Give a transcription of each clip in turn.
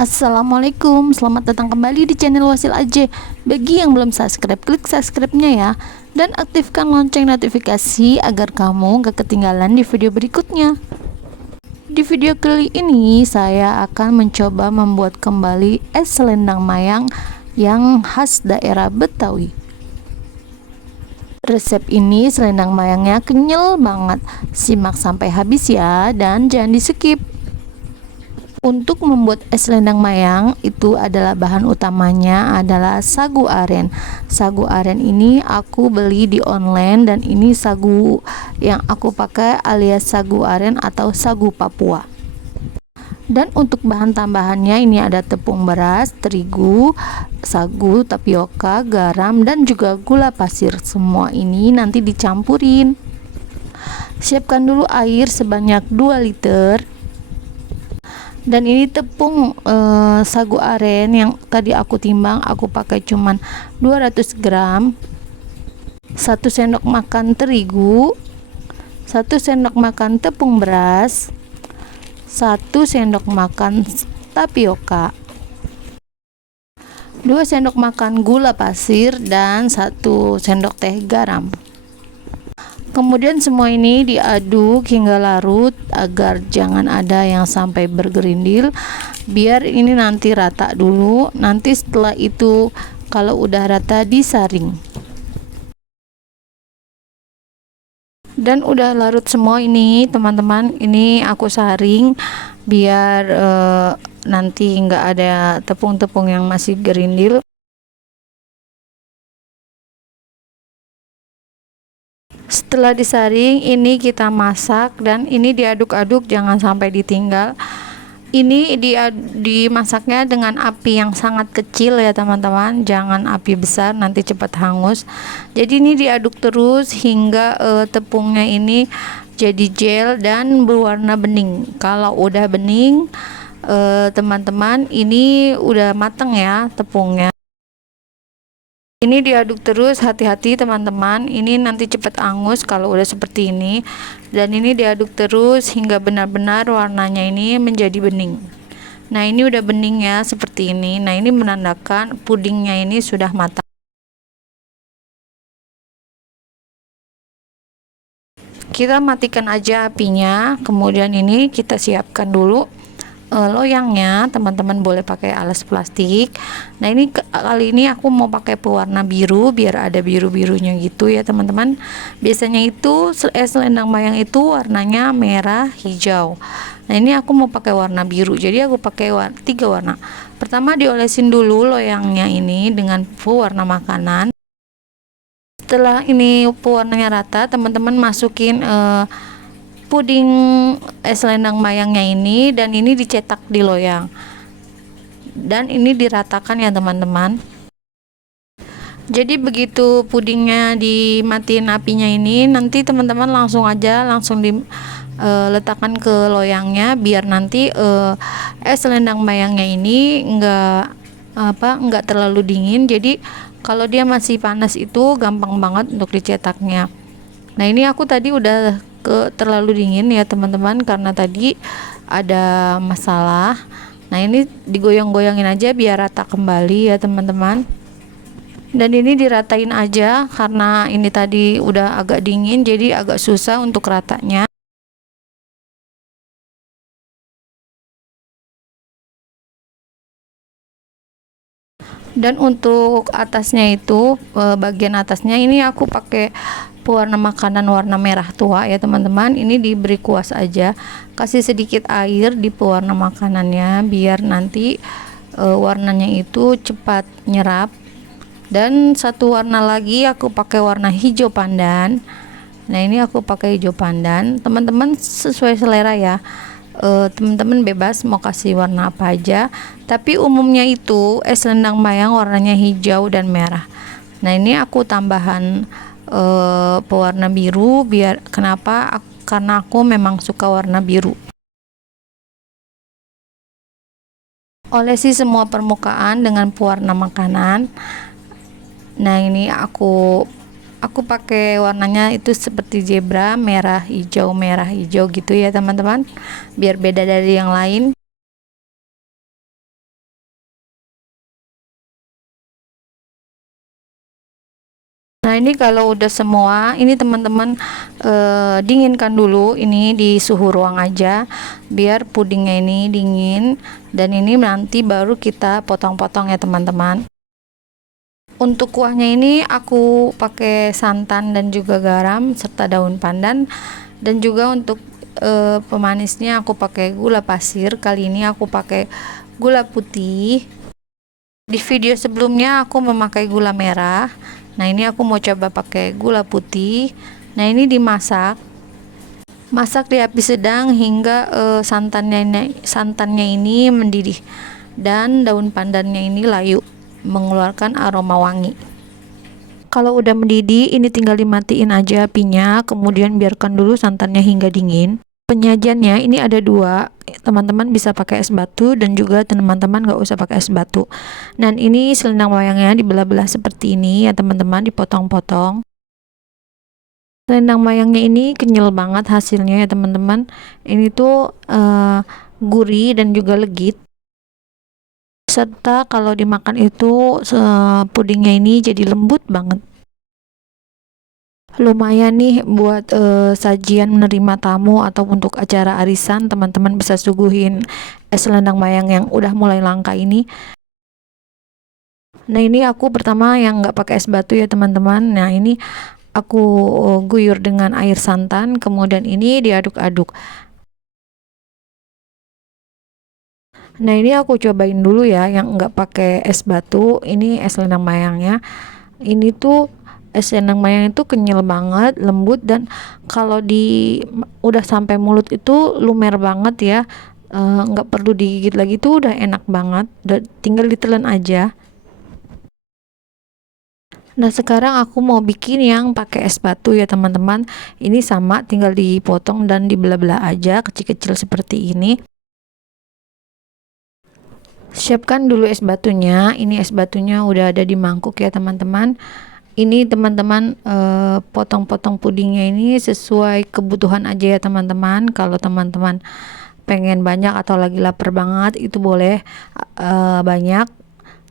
Assalamualaikum, selamat datang kembali di channel Wasil AJ. Bagi yang belum subscribe, klik subscribe-nya ya. Dan aktifkan lonceng notifikasi agar kamu gak ketinggalan di video berikutnya. Di video kali ini saya akan mencoba membuat kembali es selendang mayang yang khas daerah Betawi. Resep ini selendang mayangnya kenyal banget. Simak sampai habis ya, dan jangan di skip. Untuk membuat es selendang mayang itu adalah bahan utamanya adalah sagu aren. Sagu aren ini aku beli di online, dan ini sagu yang aku pakai alias sagu aren atau sagu Papua. Dan untuk bahan tambahannya ini ada tepung beras, terigu, sagu, tapioka, garam, dan juga gula pasir. Semua ini nanti dicampurin. Siapkan dulu air sebanyak 2 liter. Dan ini tepung sagu aren yang tadi aku timbang, aku pakai cuman 200 gram. 1 sendok makan terigu, 1 sendok makan tepung beras, 1 sendok makan tapioka, 2 sendok makan gula pasir, dan 1 sendok teh garam. Kemudian semua ini diaduk hingga larut agar jangan ada yang sampai bergerindil, biar ini nanti rata dulu. Nanti setelah itu kalau udah rata disaring. Dan udah larut semua ini teman-teman, ini aku saring biar nanti nggak ada tepung-tepung yang masih gerindil. Setelah disaring ini kita masak, dan ini diaduk-aduk, jangan sampai ditinggal. Ini dimasaknya dengan api yang sangat kecil ya teman-teman, jangan api besar, nanti cepat hangus. Jadi ini diaduk terus hingga tepungnya ini jadi gel dan berwarna bening. Kalau udah bening teman-teman, ini udah matang ya tepungnya. Ini diaduk terus, hati-hati teman-teman, ini nanti cepat angus kalau udah seperti ini. Dan ini diaduk terus hingga benar-benar warnanya ini menjadi bening. Nah ini udah bening ya seperti ini. Nah ini menandakan pudingnya ini sudah matang. Kita matikan aja apinya, kemudian ini kita siapkan dulu loyangnya. Teman-teman boleh pakai alas plastik. Nah ini kali ini aku mau pakai pewarna biru biar ada biru-birunya gitu ya teman-teman. Biasanya itu es selendang mayang itu warnanya merah hijau. Nah ini aku mau pakai warna biru, jadi aku pakai 3 warna. Pertama diolesin dulu loyangnya ini dengan pewarna makanan. Setelah ini pewarnanya rata, teman-teman masukin puding es selendang mayangnya ini, dan ini dicetak di loyang, dan ini diratakan ya teman-teman. Jadi begitu pudingnya dimatiin apinya ini, nanti teman-teman langsung diletakkan ke loyangnya, biar nanti es selendang mayangnya ini enggak terlalu dingin. Jadi kalau dia masih panas itu gampang banget untuk dicetaknya. Nah ini aku tadi udah terlalu dingin ya teman-teman, karena tadi ada masalah. Nah ini digoyang-goyangin aja biar rata kembali ya teman-teman. Dan ini diratain aja, karena ini tadi udah agak dingin jadi agak susah untuk ratanya. Dan untuk atasnya itu bagian atasnya ini aku pakai pewarna makanan warna merah tua ya teman-teman. Ini diberi kuas aja, kasih sedikit air di pewarna makanannya biar nanti warnanya itu cepat nyerap. Dan satu warna lagi aku pakai warna hijau pandan. Nah ini aku pakai hijau pandan, teman-teman sesuai selera ya. Teman-teman bebas mau kasih warna apa aja, tapi umumnya itu es selendang mayang warnanya hijau dan merah. Nah ini aku tambahan pewarna biru, karena aku memang suka warna biru. Olesi semua permukaan dengan pewarna makanan. Nah ini aku pakai warnanya itu seperti zebra, merah hijau gitu ya teman-teman, biar beda dari yang lain. Nah, ini kalau udah semua, ini teman-teman dinginkan dulu ini di suhu ruang aja biar pudingnya ini dingin, dan ini nanti baru kita potong-potong ya teman-teman. Untuk kuahnya ini aku pakai santan dan juga garam serta daun pandan, dan juga untuk pemanisnya aku pakai gula pasir. Kali ini aku pakai gula putih. Di video sebelumnya aku memakai gula merah. Nah, ini aku mau coba pakai gula putih. Nah, ini dimasak. Masak di api sedang hingga santannya ini mendidih dan daun pandannya ini layu, mengeluarkan aroma wangi. Kalau udah mendidih, ini tinggal dimatiin aja apinya, kemudian biarkan dulu santannya hingga dingin. Penyajiannya ini ada dua, teman-teman bisa pakai es batu dan juga teman-teman nggak usah pakai es batu. Dan ini selendang mayangnya dibelah-belah seperti ini ya teman-teman, dipotong-potong. Selendang mayangnya ini kenyal banget hasilnya ya teman-teman. Ini tuh gurih dan juga legit. Serta kalau dimakan itu pudingnya ini jadi lembut banget. Lumayan nih buat sajian menerima tamu atau untuk acara arisan, teman-teman bisa suguhin es selendang mayang yang udah mulai langka ini. Nah, ini aku pertama yang nggak pakai es batu ya teman-teman. Nah, ini aku guyur dengan air santan, kemudian ini diaduk-aduk. Nah, ini aku cobain dulu ya yang nggak pakai es batu. Ini es selendang mayangnya. Ini tuh es selendang mayang itu kenyal banget, lembut, dan kalau udah sampai mulut itu lumer banget ya. Nggak perlu digigit lagi, tuh udah enak banget. Tinggal ditelan aja. Nah, sekarang aku mau bikin yang pakai es batu ya teman-teman. Ini sama, tinggal dipotong dan dibelah-belah aja kecil-kecil seperti ini. Siapkan dulu es batunya. Ini es batunya udah ada di mangkuk ya teman-teman. Ini teman-teman potong-potong pudingnya ini sesuai kebutuhan aja ya teman-teman. Kalau teman-teman pengen banyak atau lagi lapar banget, itu boleh banyak.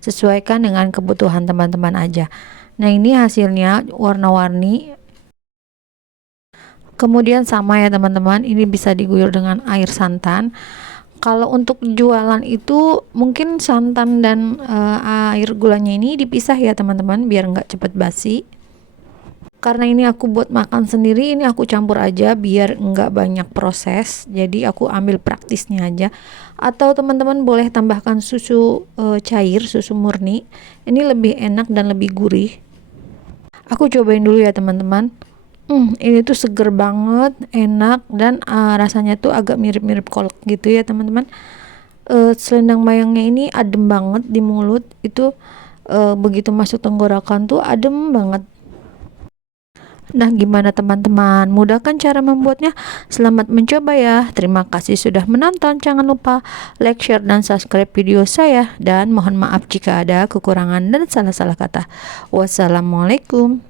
Sesuaikan dengan kebutuhan teman-teman aja. Nah, ini hasilnya warna-warni. Kemudian sama ya teman-teman, ini bisa diguyur dengan air santan. Kalau untuk jualan itu mungkin santan dan air gulanya ini dipisah ya teman-teman, biar nggak cepet basi. Karena ini aku buat makan sendiri, ini aku campur aja biar nggak banyak proses. Jadi aku ambil praktisnya aja. Atau teman-teman boleh tambahkan susu cair, susu murni. Ini lebih enak dan lebih gurih. Aku cobain dulu ya teman-teman. Ini tuh seger banget, enak, dan rasanya tuh agak mirip-mirip kolak gitu ya teman-teman. Selendang mayangnya ini adem banget di mulut, itu begitu masuk tenggorokan tuh adem banget. Nah, gimana teman-teman? Mudah kan cara membuatnya? Selamat mencoba ya. Terima kasih sudah menonton. Jangan lupa like, share, dan subscribe video saya. Dan mohon maaf jika ada kekurangan dan salah-salah kata. Wassalamualaikum.